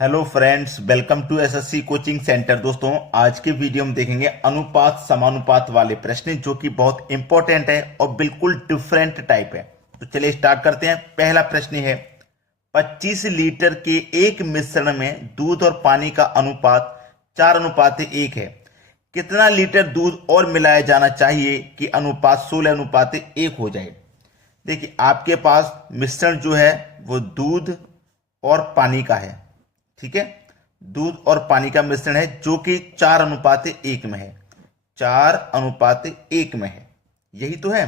Hello friends, welcome to SSC coaching centre. दोस्तों, आज के वीडियो में देखेंगे अनुपात समानुपात वाले प्रश्न जो कि बहुत इंपॉर्टेंट है और बिल्कुल डिफरेंट टाइप है। तो चलिए स्टार्ट करते हैं। पहला प्रश्न है, 25 लीटर के एक मिश्रण में दूध और पानी का अनुपात 4:1 है। कितना लीटर दूध और मिलाया जाना चाहिए कि अनुपात 16:1 हो जाए? देखिए, आपके पास मिश्रण जो है वो दूध और पानी का है। ठीक है, दूध और पानी का मिश्रण है जो कि 4:1 में है। 4:1 में है, यही तो है।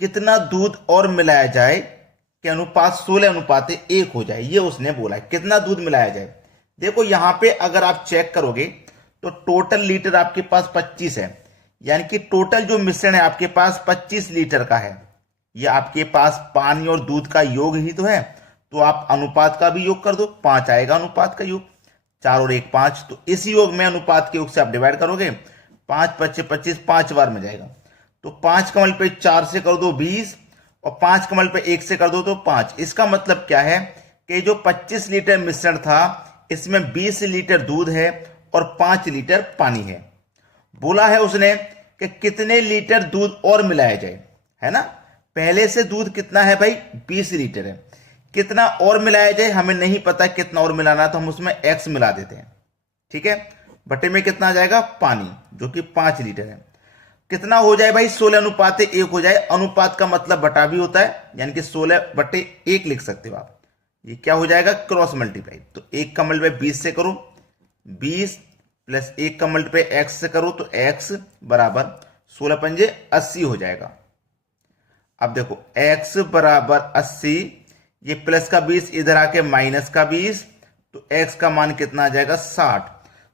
कितना दूध और मिलाया जाए कि अनुपात 16:1 हो जाए, ये उसने बोला है। कितना दूध मिलाया जाए? देखो, यहां पे अगर आप चेक करोगे तो टोटल लीटर आपके पास 25 है, यानी कि टोटल जो मिश्रण है आपके पास 25 लीटर का है। ये आपके पास पानी और दूध का योग ही तो है, तो आप अनुपात का भी योग कर दो, 5 आएगा अनुपात का योग। 4 और 1 5, तो इस योग में अनुपात के योग से आप डिवाइड करोगे, 5 25 25, 5 बार में जाएगा। तो 5 कमल पे 4 से कर दो 20, और 5 कमल पे 1 से कर दो तो 5। इसका मतलब क्या है कि जो 25 लीटर मिश्रण था इसमें 20 लीटर दूध है और 5 लीटर पानी है। बोला है उसने कि कितने लीटर दूध और मिलाया जाए, है ना। पहले से दूध कितना है भाई? 20 लीटर है। कितना और मिलाया जाए हमें नहीं पता, कितना और मिलाना, तो हम उसमें x मिला देते हैं। ठीक है, बटे में कितना आ जाएगा? पानी, जो कि 5 लीटर है। कितना हो जाए भाई? 16:1 हो जाए। अनुपात का मतलब बटा भी होता है, यानी कि 16/1 लिख सकते हो आप। ये क्या हो जाएगा? Cross multiply. तो 1 का मल्टीप्लाई 20 से करो, 20 प्लस 1 का मल्टीप्लाई x से करो तो x बराबर 16 पंजे 80 हो जाएगा। अब देखो, x बराबर 80, ये प्लस का 20 इधर आके माइनस का 20, तो x का मान कितना आ जाएगा? 60।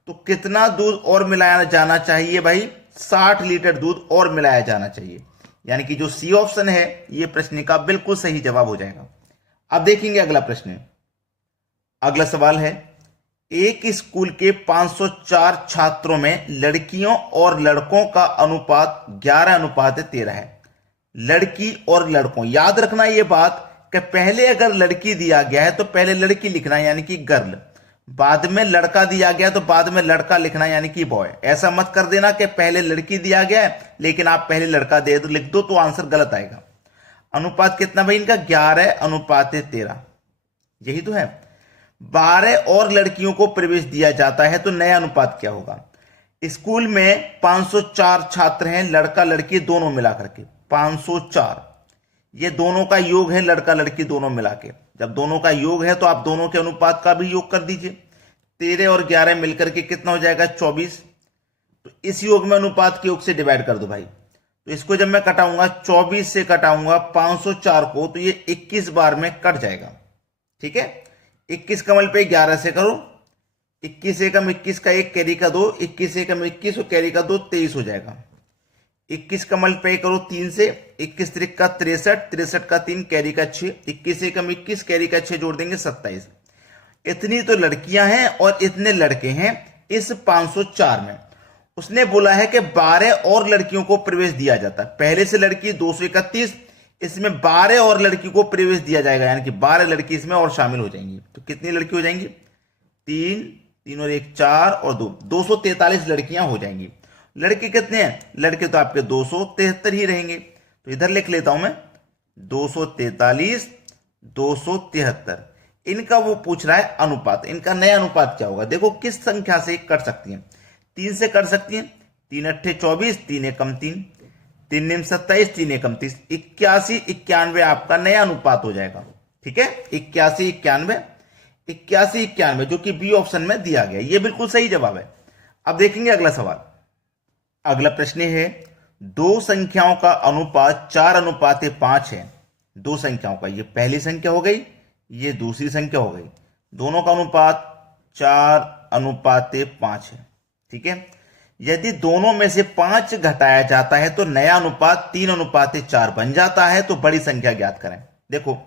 तो कितना दूध और मिलाया जाना चाहिए भाई? 60 लीटर दूध और मिलाया जाना चाहिए, यानी कि जो सी ऑप्शन है ये प्रश्न का बिल्कुल सही जवाब हो जाएगा। अब देखेंगे अगला प्रश्न। अगला सवाल है, एक स्कूल के 504 छात्रों में लड़कियों और लड़कों का अनुपात 11:13 है। लड़की और लड़कों, याद रखना ये बात कि पहले अगर लड़की दिया गया है तो पहले लड़की लिखना, यानी कि गर्ल। बाद में लड़का दिया गया तो बाद में लड़का लिखना, यानी कि बॉय। ऐसा मत कर देना कि पहले लड़की दिया गया है लेकिन आप पहले लड़का दे दो, लिख दो, तो आंसर गलत आएगा। अनुपात कितना भाई इनका? 11:13, यही तो है। 12 और लड़कियों को प्रवेश दिया जाता है तो नया अनुपात क्या होगा? स्कूल में 504 छात्र हैं, लड़का लड़की दोनों मिला करके 504। ये दोनों का योग है, लड़का लड़की दोनों मिला के। जब दोनों का योग है तो आप दोनों के अनुपात का भी योग कर दीजिए। 13 और 11 मिलकर के कितना हो जाएगा? 24। तो इस योग में अनुपात के योग से डिवाइड कर दो भाई। तो इसको जब मैं कटाऊंगा, 24 से कटाऊंगा 504 को, तो ये 21 बार में कट जाएगा। ठीक है, 21 कमल पे 11 से करो, 21 एकम 21 का 1 कैरी का 2, 21 एकम 21 और कैरी का 2 23 हो जाएगा। 21 का मल्टीप्लाई करो 3 से, 21 त्रिक का 63, 63 का 3 कैरी का 6, 21 एकम 21 कैरी का 6 जोड़ देंगे 27। इतनी तो लड़कियां हैं और इतने लड़के हैं इस 504 में। उसने बोला है कि 12 और लड़कियों को प्रवेश दिया जाता है। पहले से लड़की 231, इसमें 12 और लड़की को प्रवेश दिया जाएगा, यानी कि 12 लड़की इसमें और शामिल हो जाएंगी। तो कितनी लड़की हो जाएंगी? 3 3 और 1 4 और 2, 243 लड़कियां हो जाएंगी। लड़के कितने हैं? लड़के तो आपके 273 ही रहेंगे। तो इधर लिख लेता हूं मैं, 243 273। इनका वो पूछ रहा है अनुपात, इनका नया अनुपात क्या होगा? देखो, किस संख्या से कट सकती हैं? 3 से कट सकती हैं। 3 अट्ठे 24, 3 एकम 3, 3 निम 27, 3 एकम 30, 81 91 आपका नया अनुपात हो जाएगा। ठीक है, 81 91, 81 91, जो कि बी ऑप्शन में दिया गया, ये बिल्कुल सही जवाब है। अब देखेंगे अगला सवाल। अगला प्रश्न है, दो संख्याओं का अनुपात 4:5 है। दो संख्याओं का, ये पहली संख्या हो गई, ये दूसरी संख्या हो गई। दोनों का अनुपात 4:5 है। ठीक है, यदि दोनों में से 5 घटाया जाता है तो नया अनुपात 3:4 बन जाता है। तो बड़ी संख्या ज्ञात करें। देखो,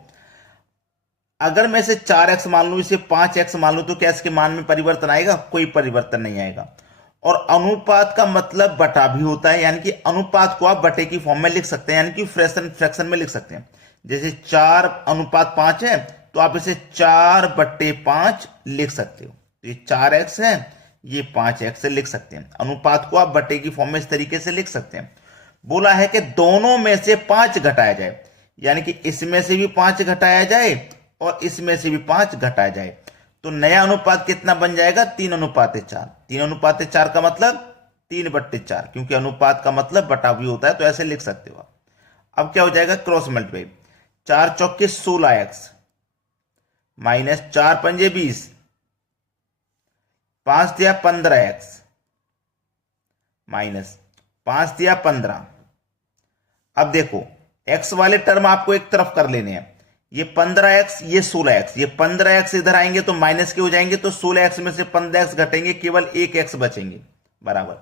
अगर मैं इसे 4x मान लू, इसे 5x मान लू, तो क्या इसके मान में परिवर्तन आएगा? कोई परिवर्तन नहीं आएगा। और अनुपात का मतलब बटा भी होता है, यानी कि अनुपात को आप बटे की फॉर्म में लिख सकते हैं, यानी कि फ्रैक्शन में लिख सकते हैं। जैसे 4:5 है तो तो आप इसे 4/5 लिख सकते हो। तो ये 4x है, ये 5x से लिख सकते हैं। अनुपात को आप बटे की फॉर्म में इस तरीके से लिख सकते हैं। बोला है कि दोनों में से 5 घटाया जाए, यानी कि इसमें से भी 5 घटाया जाए और इसमें से भी 5 घटाया जाए। तो नया अनुपात कितना बन जाएगा? 3:4। 3:4 का मतलब 3/4, क्योंकि अनुपात का मतलब बटा भी होता है, तो ऐसे लिख सकते हो आप। अब क्या हो जाएगा? Cross multiply. 4 चौके 16x माइनस 4 पंजे 20, 5 दिया 15x माइनस 5 दिया 15। अब देखो x वाले टर्म आपको एक तरफ कर लेने हैं। ये 15x, ये 16x, ये 15x इधर आएंगे तो माइनस के हो जाएंगे, तो 16x में से 15x घटेंगे, केवल एक x बचेंगे, बराबर।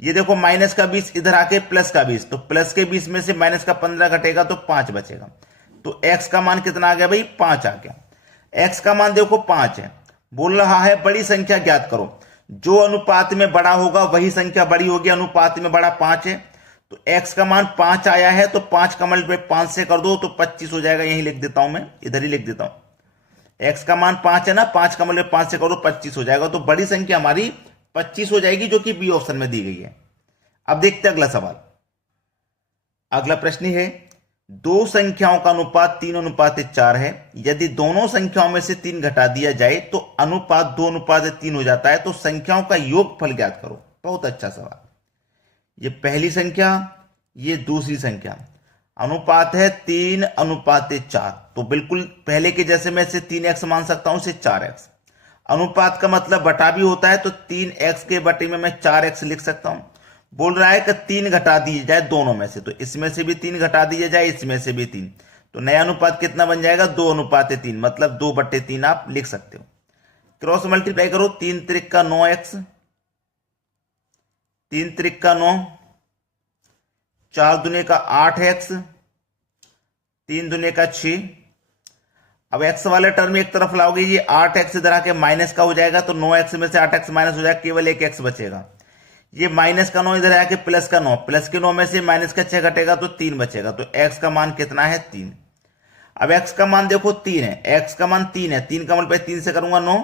ये देखो माइनस का 20 इधर आके प्लस का 20, तो प्लस के 20 में से माइनस का 15 घटेगा तो 5 बचेगा। तो x का मान कितना आ गया भाई? 5 आ गया। x का मान देखो 5 है। बोल रहा है बड़ी संख्या ज्ञात करो। जो अनुपात में बड़ा होगा वही संख्या बड़ी होगी। अनुपात में बड़ा 5 है, तो x का मान 5 आया है, तो 5 का मल्टीप्लाई 5 से कर दो तो 25 हो जाएगा। यही लिख देता हूं मैं, इधर ही लिख देता हूं। x का मान 5 है ना, 5 का मल्टीप्लाई 5 से करो 25 हो जाएगा। तो बड़ी संख्या हमारी 25 हो जाएगी, जो कि बी ऑप्शन में दी गई है। अब देखते हैं अगला सवाल। अगला प्रश्न है, दो संख्याओं का अनुपात 3:4 है। यदि दोनों संख्याओं में से 3 घटा दिया जाए तो अनुपात 2:3 हो जाता है। तो संख्याओं का योगफल ज्ञात करो। बहुत अच्छा सवाल। ये पहली संख्या, ये दूसरी संख्या, अनुपात है 3:4। तो बिल्कुल पहले के जैसे मैं इसे 3x मान सकता हूं, इसे 4x। अनुपात का मतलब बटा भी होता है, तो 3x के बटे में मैं 4x लिख सकता हूं। बोल रहा है कि 3 घटा दिए जाए दोनों में से, तो इसमें से भी 3 घटा दिए जाए, इसमें से भी 3, तो नया अनुपात कितना बन जाएगा? 2:3, मतलब 2/3 आप लिख सकते हो। क्रॉस मल्टीप्लाई करो। 3 त्रिक का 9x, 3 त्रिक का 9, 4 दूने का 8x, 3 दूने का 6। अब x वाले टर्म एक तरफ लाओगे, ये 8x इधर आके माइनस का हो जाएगा, तो 9x में से 8x माइनस हो जाएगा, केवल एक x बचेगा। ये माइनस का 9 इधर आके प्लस का 9, प्लस के 9 में से माइनस का 6 घटेगा तो 3 बचेगा। तो x का मान कितना है? 3। अब x का मान देखो 3 है, x का मान 3 है। 3 का मल्टीप्लाई 3 से करूंगा 9,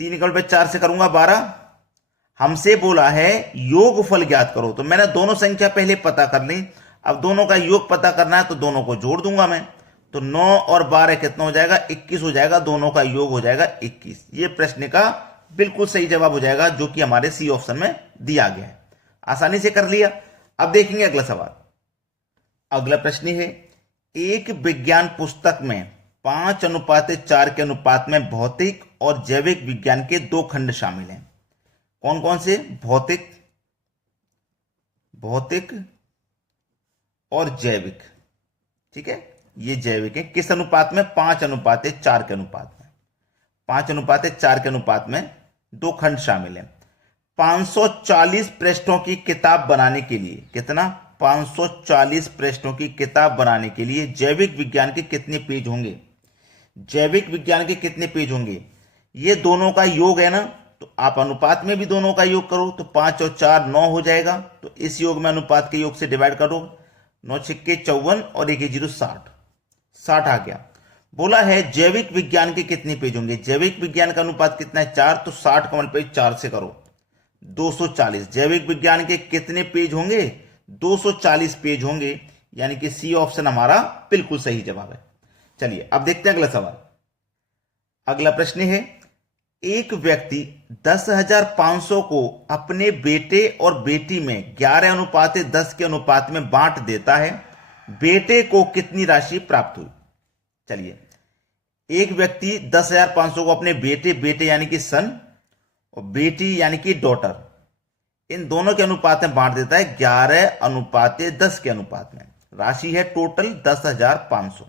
3 का मल्टीप्लाई 4 से करूंगा 12। हमसे बोला है योगफल ज्ञात करो, तो मैंने दोनों संख्या पहले पता कर ली। अब दोनों का योग पता करना है, तो दोनों को जोड़ दूंगा मैं। तो 9 और 12 कितना हो जाएगा? 21 हो जाएगा। दोनों का योग हो जाएगा 21। ये प्रश्न का बिल्कुल सही जवाब हो जाएगा, जो कि हमारे सी ऑप्शन में दिया गया है। आसानी से कर लिया। अब देखेंगे अगला सवाल। अगला प्रश्न है, एक विज्ञान पुस्तक में 5:4 के अनुपात में भौतिक और जैविक विज्ञान के 2 खंड शामिल हैं। कौन कौन से? भौतिक और जैविक। ठीक है, ये जैविक है। किस अनुपात में? 5:4 के अनुपात में। 5:4 के अनुपात में 2 खंड शामिल हैं। 540 पृष्ठों की किताब बनाने के लिए, कितना? 540 पृष्ठों की किताब बनाने के लिए जैविक विज्ञान के कितने पेज होंगे? जैविक विज्ञान के कितने पेज होंगे? ये दोनों का योग है ना, तो आप अनुपात में भी दोनों का योग करो, तो 5 और 4 9 हो जाएगा। तो इस योग में अनुपात के योग से डिवाइड करो, 9 छक्के 54 और 1 0 60, 60 आ गया। बोला है जैविक विज्ञान के कितने पेज होंगे? जैविक विज्ञान का अनुपात कितना है? 4, तो 60 का मल्टीप्लाई 4 से करो, 240। जैविक विज्ञान के कितने पेज होंगे? 240 पेज होंगे, यानी कि सी ऑप्शन हमारा बिल्कुल सही जवाब है। चलिए अब देखते हैं अगला सवाल। अगला प्रश्न है, एक व्यक्ति 10,500 को अपने बेटे और बेटी में 11:10 के अनुपात में बांट देता है। बेटे को कितनी राशि प्राप्त हुई? चलिए, एक व्यक्ति 10,500 को अपने बेटे यानी कि सन और बेटी यानी कि डॉटर, इन दोनों के अनुपात में बांट देता है 11:10 के अनुपात में। राशि है टोटल 10,500।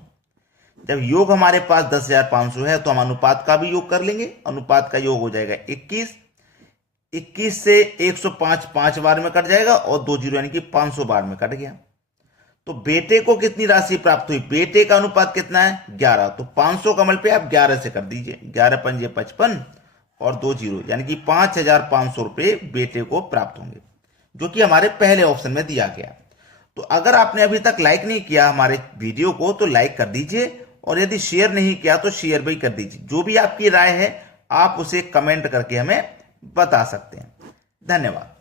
जब योग हमारे पास 10,500 है तो हम अनुपात का भी योग कर लेंगे। अनुपात का योग हो जाएगा 21। 21 से 105 5 बार में कट जाएगा और 2 जीरो यानी कि 500 बार में कट गया। तो बेटे को कितनी राशि प्राप्त हुई? बेटे का अनुपात कितना है? 11। तो 500 का मल्टीप्लाई आप 11 से कर दीजिए, 11 पंजे 55 और 2 जीरो यानी कि 5,500 रुपये बेटे को प्राप्त होंगे, जो कि हमारे पहले ऑप्शन में दिया गया। तो अगर आपने अभी तक लाइक नहीं किया हमारे वीडियो को तो लाइक कर दीजिए और यदि शेयर नहीं किया तो शेयर भी कर दीजिए। जो भी आपकी राय है आप उसे कमेंट करके हमें बता सकते हैं। धन्यवाद।